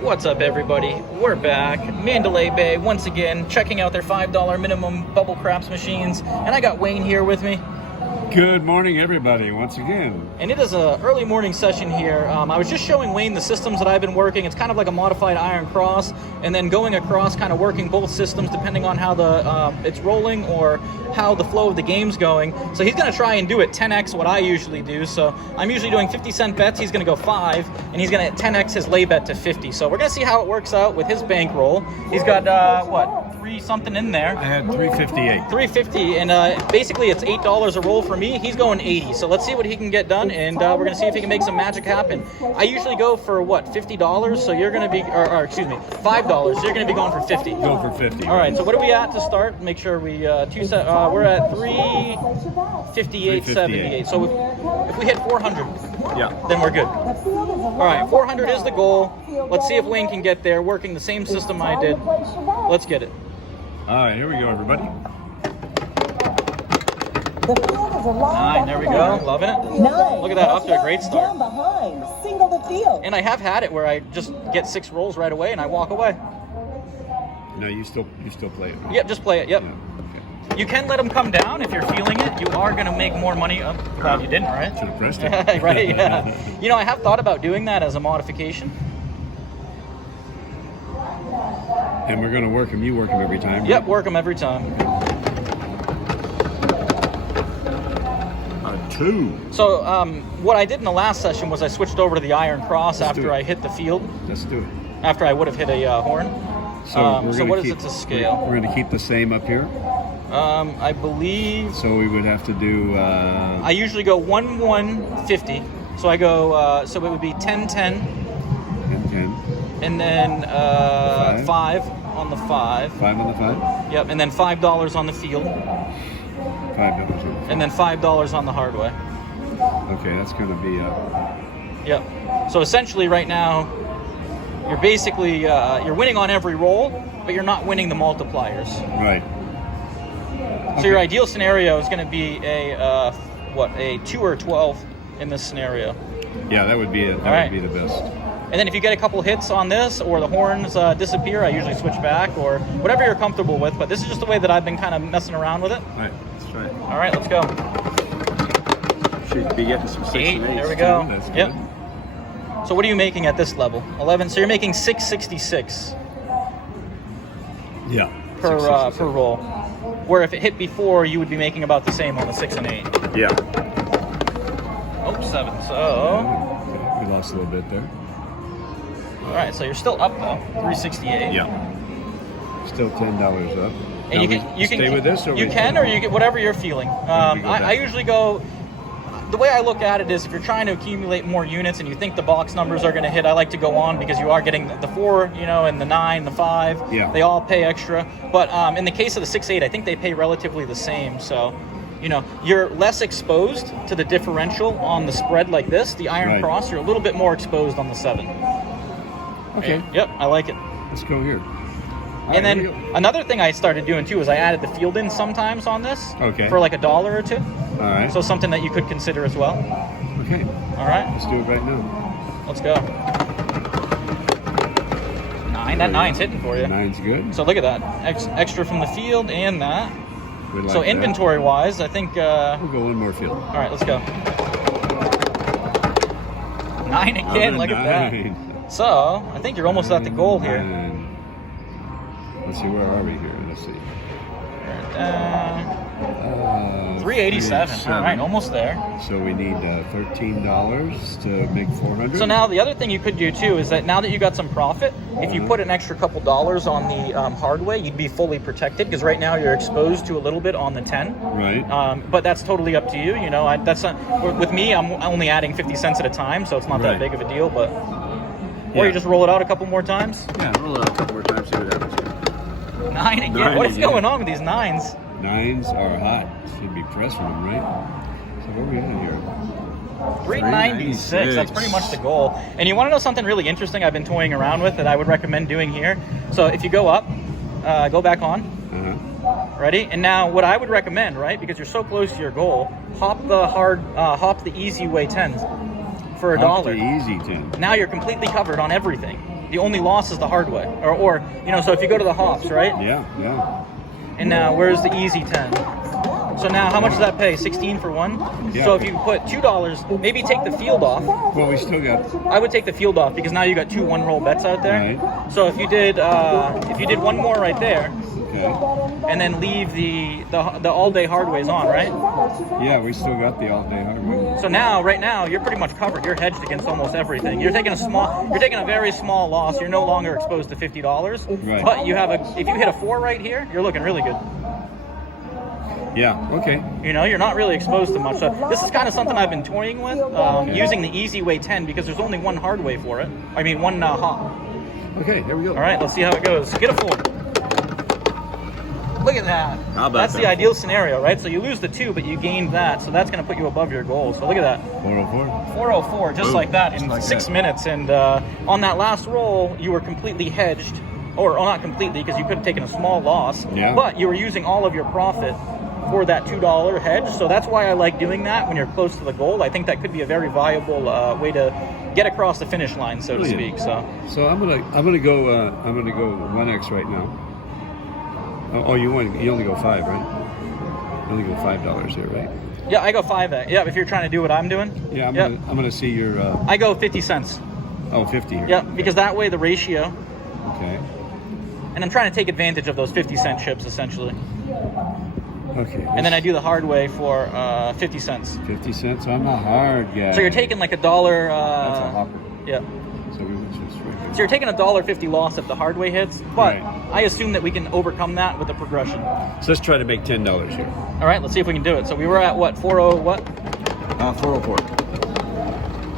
What's up, everybody? We're back. Mandalay Bay, once again, checking out their $5 minimum bubble craps machines. And I got Wayne here with me. Good morning, everybody, once again. And it is an early morning session here. I was just showing Wayne the systems that I've been working. It's kind of like a modified iron cross, and then going across, kind of working both systems depending on how it's rolling or how the flow of the game's going. So he's going to try and do it 10x what I usually do. So I'm usually doing 50-cent bets. He's going to go 5, and he's going to 10x his lay bet to 50. So we're going to see how it works out with his bankroll. He's got, what, 3 something in there. I had 358. 350, and basically it's $8 a roll for me. He's going 80, so let's see what he can get done, and we're going to see if he can make some magic happen. I usually go for, what, $50, so you're going to be, or excuse me, $5, so you're going to be going for 50. Go for 50. All right, so what are we at to start? Make sure we, we're at 358.78, so if we hit 400, then we're good. All right, 400 is the goal. Let's see if Wayne can get there, working the same system I did. Let's get it. All right, here we go, everybody. 9, there we go. Loving it. Look at that, off to a great start. Down behind, single the field. And I have had it where I just get 6 rolls right away and I walk away. No, you still play it, right? Yep, just play it. Yep. Yeah, okay. You can let them come down if you're feeling it. You are going to make more money. Oh, glad you didn't, right? Should have pressed it. Right, yeah. You know, I have thought about doing that as a modification. And we're going to work them. You work them every time, right? Yep, work them every time. 2. So what I did in the last session was I switched over to the iron cross after I hit the field. Let's do it. After I would have hit a horn. So, so what is it to scale? We're going to keep the same up here. I believe. So we would have to do. I usually go 1-1-50. So I go. So it would be 10-10. 10. And then 5 on the 5. 5 on the 5. Yep. And then $5 on the field. $5 on the 5. And then $5 on the hard way. Okay, that's going to be. Yep. So essentially, right now, you're basically you're winning on every roll, but you're not winning the multipliers. Right. So your ideal scenario is going to be a a 2 or 12 in this scenario. Yeah, that would be it. That would be the best. And then if you get a couple hits on this, or the horns disappear, I usually switch back, or whatever you're comfortable with. But this is just the way that I've been kind of messing around with it. All right, let's try it. All right, let's go. Should be getting some 6 8, and 8s. there we go. That's good. Yep. So what are you making at this level? 11. So you're making 666 Yeah. per roll. Where if it hit before, you would be making about the same on the 6 and 8. Yeah. Oh, 7. So. We lost a little bit there. All right, so you're still up though, 368. Yeah. Still $10 up. And now you can stay with this, or you can, or you get whatever you're feeling. I usually go. The way I look at it is, if you're trying to accumulate more units and you think the box numbers are going to hit, I like to go on, because you are getting the 4, and the 9, the 5. Yeah. They all pay extra. But in the case of the 6-8, I think they pay relatively the same. So, you're less exposed to the differential on the spread like this. The iron cross, you're a little bit more exposed on the 7. Okay. Yep, I like it. Let's go here. And then another thing I started doing too is I added the field in sometimes on this. Okay. For like $1 or 2. All right. So something that you could consider as well. Okay. All right. Let's do it right now. Let's go. 9. That 9's hitting for you. 9's good. So look at that. Extra from the field and that. We like so inventory-wise, I think. We'll go one more field. All right, let's go. 9 again. Look at that. So I think you're almost at the goal here. 9. Let's see, where are we here? Let's see. 387. All right, almost there. So we need $13 to make 400. So now the other thing you could do too is that now that you got some profit, if you put an extra couple dollars on the hard way, you'd be fully protected, because right now you're exposed to a little bit on the 10. Right. But that's totally up to you. That's not, with me. I'm only adding 50 cents at a time, so it's not that big of a deal. But or you just roll it out a couple more times. Yeah, roll it out a couple more times. See what happens. 9 again. 9 what is again. going on with these 9s? 9s are hot. Should be pressing them, right? So what are we at here? 396. That's pretty much the goal. And you want to know something really interesting I've been toying around with that I would recommend doing here? So if you go up, go back on. Ready? And now what I would recommend, right, because you're so close to your goal, hop the easy way 10s for $1. The easy 10. Now you're completely covered on everything. The only loss is the hard way, or you know. So if you go to the hops, right? Yeah, yeah. And now where's the easy 10? So now how much does that pay? 16 for one. Yeah. So if you put $2, maybe take the field off. Well, we still got. I would take the field off because now you got 2 one-roll bets out there. Right. So if you did one more right there, Okay. and then leave the all-day hardways on, right? Yeah, we still got the all-day hardware. So now, right now, you're pretty much covered. You're hedged against almost everything. You're taking a very small loss. You're no longer exposed to $50. Right. But if you hit a 4 right here, you're looking really good. Yeah. Okay. You know, you're not really exposed to much. So this is kind of something I've been toying with, using the easy way 10 because there's only one hard way for it. I mean, one hop. Okay. Here we go. All right, let's see how it goes. Get a 4. Look at that. How about That's that? the ideal scenario, right? So you lose the 2, but you gained that. So that's going to put you above your goal. So look at that. 404. 404, just Boom. like that in Just like 6 that. minutes. And on that last roll, you were completely hedged. Or not completely, because you could have taken a small loss. Yeah. But you were using all of your profit for that $2 hedge. So that's why I like doing that when you're close to the goal. I think that could be a very viable way to get across the finish line, so to Brilliant. speak. So I'm gonna go 1x right now. Oh, you only go 5, right? You only go $5 here, right? yeah, I go 5. Yeah, if you're trying to do what I'm doing. Yeah, I'm Yep. gonna see your. I go 50 cents. 50 here. Yeah, because that way the ratio. Okay. And I'm trying to take advantage of those 50-cent chips, essentially. Okay. And then I do the hard way for 50 cents. 50 cents. I'm a hard guy. So you're taking like $1. That's a hopper. Yeah. So we would just right So you're taking a $1.50 loss if the hard way hits, but Right. I assume that we can overcome that with the progression. So let's try to make $10 here. All right, let's see if we can do it. So we were at what, 40 what? 404.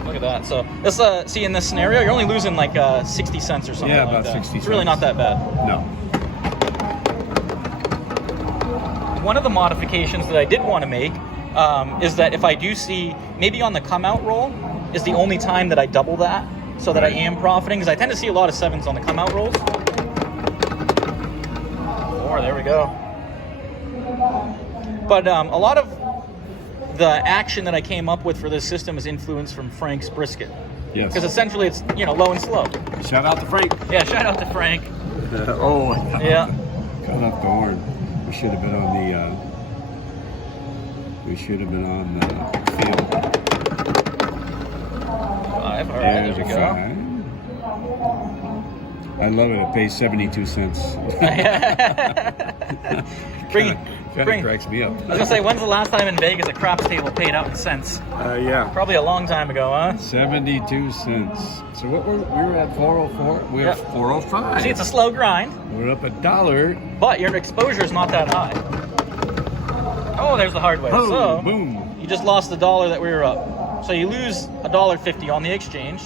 Look at that. So let's see in this scenario, you're only losing like 60 cents or something Yeah, like about that. 60 It's really cents. not that bad. No. One of the modifications that I did want to make is that if I do see, maybe on the come out roll is the only time that I double that so that I am profiting, because I tend to see a lot of 7s on the come out rolls. 4, there we go. But a lot of the action that I came up with for this system is influenced from Frank's brisket. Yes. Because essentially it's, low and slow. Shout out to Frank. Yeah, shout out to Frank. Oh. Yeah. Cut off the horn. We should have been on the. We should have been on the field. 5, all right, there There's we a go. 5. I love it. It pays 72 cents. Bring cracks me up. I was gonna say, when's the last time in Vegas a craps table paid out in cents? Yeah. Probably a long time ago, huh? 72 cents. So what we were at 404. We're Yep. at 405. See, it's a slow grind, We're up $1. but your exposure is not that high. Oh, there's the hard way. Boom, So boom. you just lost the $1 that we were up. So you lose $1.50 on the exchange.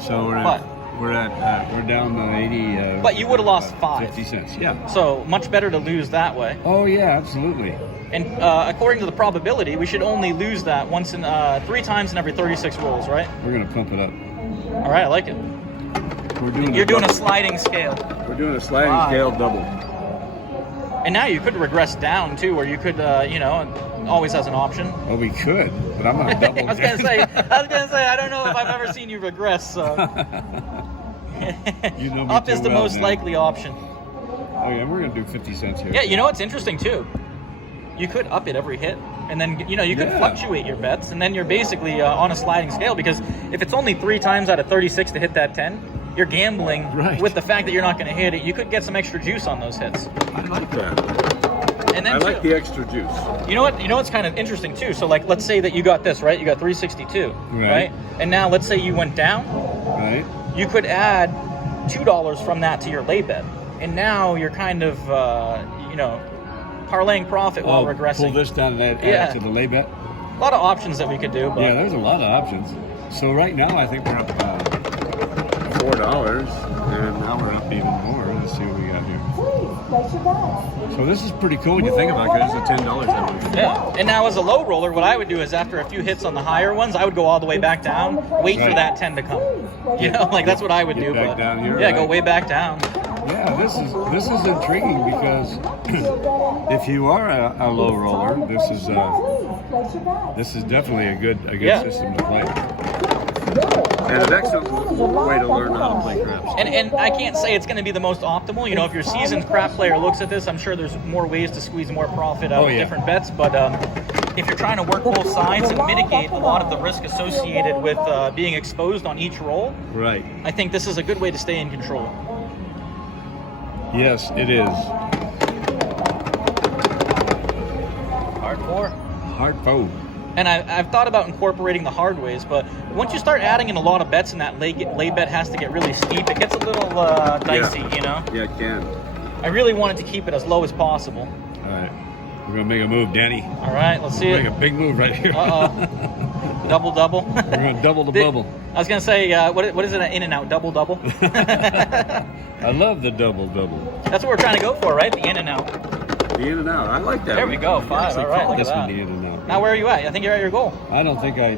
So we're But- we're down to 80. But you would have lost 5. 50 cents. Yeah. So much better to lose that way. Oh yeah, absolutely. And according to the probability, we should only lose that once in 3 times in every 36 rolls, right? We're gonna pump it up. All right, I like it. You're doing a sliding scale. We're doing a sliding Wow. scale double. And now you could regress down too, where you could, always has an option. Well, we could, but I'm gonna double. I was gonna say, I don't know if I've ever seen you regress. So You know me up too is the well, most man. likely option. Oh yeah, we're gonna do 50 cents here. Yeah, you know what's interesting too? You could up it every hit, and then you could Yeah. fluctuate your bets, and then you're basically on a sliding scale, because if it's only 3 times out of 36 to hit that 10, you're gambling Right. with the fact that you're not going to hit it. You could get some extra juice on those hits. I like that. And then I like too- the extra juice. You know what's kind of interesting too. So like, let's say that you got this right. You got 362, Right. right? And now let's say you went down. Right? You could add $2 from that to your lay bet, and now you're kind of parlaying profit while regressing. Pull this down and add Yeah. it to the lay bet. A lot of options that we could do. But Yeah, there's a lot of options. So right now, I think we're up $4, and now we're up even more. Let's see what we got here. Please place your bets. So this is pretty cool when you think about it, because it's a $10 that we. Yeah, and now as a low roller, what I would do is after a few hits on the higher ones, I would go all the way back down, wait for Right. that 10 to come. Like that's what I would Get do. back But down here, yeah, go right. way back down. Yeah, this is intriguing, because if you are a low roller, this is definitely a good Yeah. system to play. And the next one way to learn how to play craps. And I can't say it's going to be the most optimal. You know, if your seasoned crap player looks at this, I'm sure there's more ways to squeeze more profit out of different bets. But if you're trying to work both sides and mitigate a lot of the risk associated with being exposed on each roll, Right. I think this is a good way to stay in control. Yes, it is. Hard four. Hard four. And I've thought about incorporating the hard ways, but once you start adding in a lot of bets and that lay bet has to get really steep, it gets a little dicey, you know? Yeah, it can. I really wanted to keep it as low as possible. All right. We're going to make a move, Danny. All right, let's see it. Make a big move right here. Uh-oh. Double. We're going to double the bubble. I was going to say, what is it, an in and out, double? I love the double. That's what we're trying to go for, right? The in and out. The in and out. I like that. There we go, 5. All right, look at This one, that. the in and out. Now where are you at? I think you're at your goal. I don't think I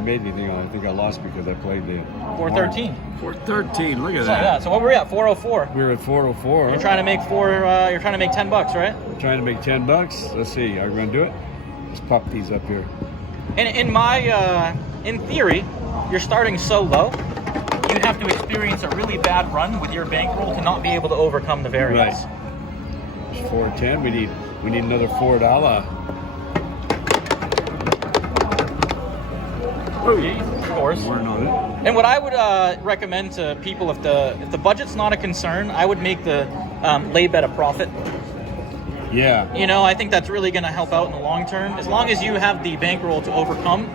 made anything on it. I think I lost because I played the 413. 413. Look at So, that. yeah, so what were we at? 404. We were at 404. You're trying to make you're trying to make $10, right? Trying to make $10. Let's see. Are we going to do it? Let's pop these up here. And in theory, you're starting so low, you have to experience a really bad run with your bankroll to not be able to overcome the variance. Right. It's 410. We need another $4. Of course. We're on it. And what I would recommend to people, if the budget's not a concern, I would make the lay bet a profit. Yeah. You know, I think that's really going to help out in the long term. As long as you have the bankroll to overcome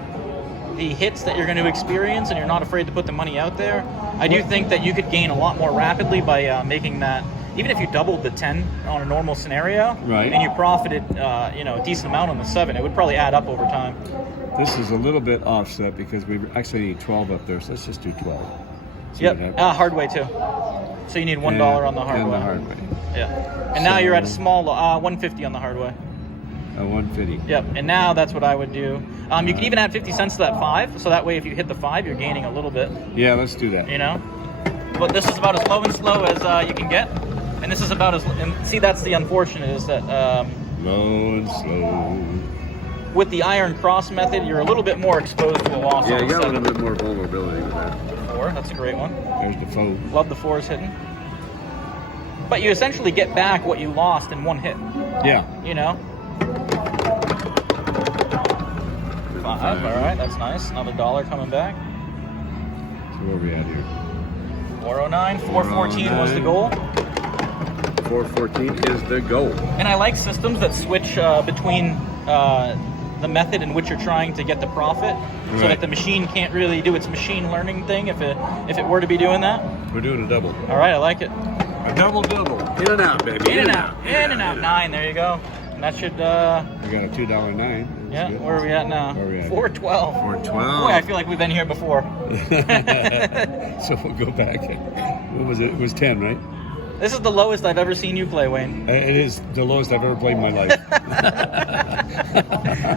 the hits that you're going to experience and you're not afraid to put the money out there, I do think that you could gain a lot more rapidly by making that. Even if you doubled the 10 on a normal scenario, Right. and you profited a decent amount on the 7, it would probably add up over time. This is a little bit offset because we actually need 12 up there, so let's just do 12. See what Yep, happens. hard way too. So you need $1 on the hard and way. the hard way. Yeah. And now you're at a small 150 on the hard way. 150. Yep. And now that's what I would do. You can even add 50 cents to that 5, so that way if you hit the 5, you're gaining a little bit. Yeah, let's do that. You know. But this is about as low and slow as you can get, and this is about as. And see, that's the unfortunate is that. Low and slow. With the iron cross method, you're a little bit more exposed to a loss. Yeah, on you the got a 7. little bit more vulnerability with that. 4, that's a great one. There's the foe. Love the 4s hitting. But you essentially get back what you lost in one hit. Yeah. You know. 5. All right, that's nice. Another $1 coming back. So where are we at here? 409. 414 was the goal. 414 is the goal. And I like systems that switch between the method in which you're trying to get the profit, so Right. that the machine can't really do its machine learning thing if it were to be doing that. We're doing a double. All right, I like it. A double. In and out, baby. In and out. 9. There you go. And that should. We got a $2.09. Yeah. Where are we at now? Where are we at? 412. 412. Boy, I feel like we've been here before. So we'll go back. What was it? It was 10, right? This is the lowest I've ever seen you play, Wayne. It is the lowest I've ever played in my life.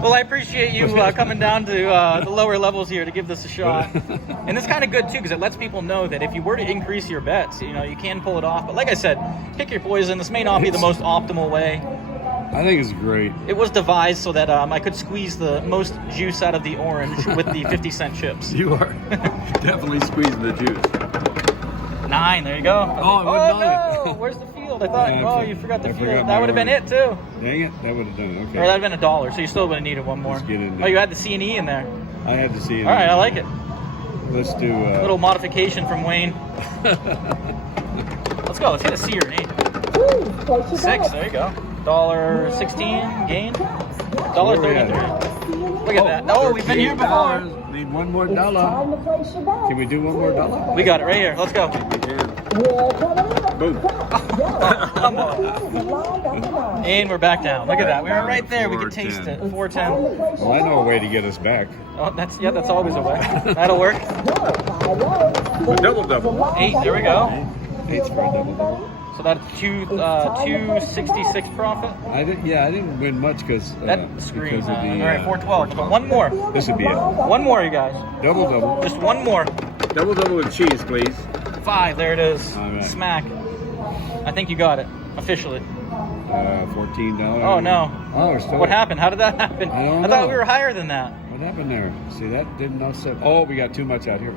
Well, I appreciate you coming down to the lower levels here to give this a shot. And it's kind of good, too, because it lets people know that if you were to increase your bets, you can pull it off. But like I said, pick your poison. This may not be the most optimal way. I think it's great. It was devised so that I could squeeze the most juice out of the orange with the 50-cent chips. You are definitely squeezing the juice. 9, there you go. Oh, it went 9. No! Where's the field? I thought, Yeah, you forgot the I field. forgot That my would have been it, too. Dang it, that would have done it. Okay. Or that would have been $1, so you still would have needed one more. Let's get in Oh, there. you had the C and E in there. I had to see it. All right, I like it. Let's do. A little modification from Wayne. Let's go. Let's hit a C or an 8. Please place your 6. bets. There you go. $1.16 gain. $1.33. Look at that. Oh, we've been here before. Need one more It's time dollar. to place your bets. Can we do one more dollar? We got it right here. Let's go. We're coming up. Boom. Come on. And we're back down. Look at that. We were right there. We could taste it. 410. Well, I know a way to get us back. Oh, that's always a way. That'll work. Double. 8. There we go. 8's for a double. So that's 266 profit. I didn't win much because That screen. because of the. All right, 412. But one more. This would be it. One more, you guys. Double. Just one more. Double with cheese, please. 5. There it is. All right. Smack. I think you got it officially. $14. Oh no. Oh, we're still. What happened? How did that happen? I don't thought know. we were higher than that. What happened there? See, that didn't offset. Oh, we got too much out here.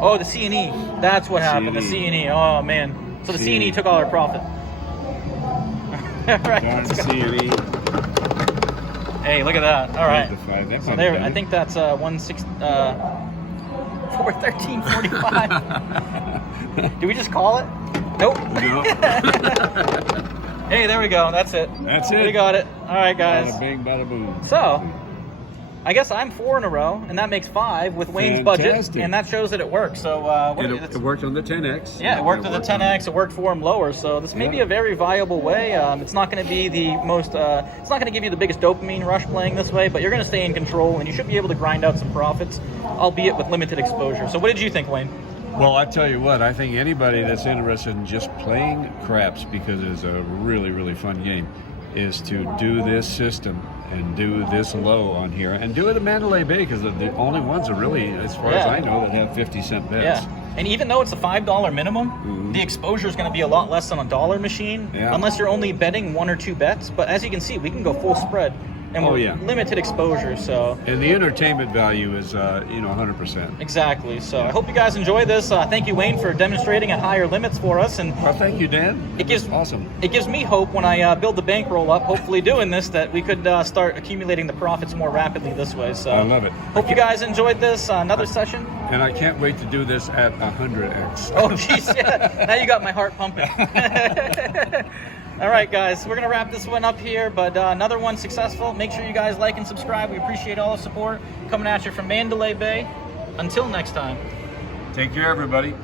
Oh, the C&E. That's what happened. The C&E. C&E. Oh man. So the C&E took all our profit. All right. Darn let's go. C&E. Hey, look at that. All right. The 5. That So might there, have I done think that's 413.45. Did we just call it? Nope. it. No. Hey, there we go. That's it. That's it. We got it. All right, guys. Bada bing, bada boom. So, I guess I'm 4 in a row, and that makes 5 with Wayne's budget, Fantastic. and that shows that it works. So, what It worked on the 10X. yeah, it worked with the 10X. It worked for him lower. So this may be a very viable way. It's not going to be the most. It's not going to give you the biggest dopamine rush playing this way, but you're going to stay in control, and you should be able to grind out some profits, albeit with limited exposure. So, what did you think, Wayne? Well, I tell you what, I think anybody that's interested in just playing craps because it's a really, really fun game is to do this system and do this low on here and do it at Mandalay Bay because they're the only ones that really, as far as I know, that have 50-cent bets. Yeah. And even though it's a $5 minimum, the exposure is going to be a lot less than a dollar machine, unless you're only betting 1 or 2 bets. But as you can see, we can go full spread, and we're limited exposure. So And the entertainment value is, 100%. exactly. So I hope you guys enjoy this. Thank you, Wayne, for demonstrating at higher limits for us. And Well, thank you, Dan. it gives awesome. It gives me hope when I build the bankroll up. Hopefully, doing this, that we could start accumulating the profits more rapidly this way. So I love it. Hope you guys enjoyed this. Another session. And I can't wait to do this at 100x. Oh, jeez, yeah. Now you got my heart pumping. All right, guys, we're going to wrap this one up here, but another one successful. Make sure you guys like and subscribe. We appreciate all the support coming at you from Mandalay Bay. Until next time. Take care, everybody.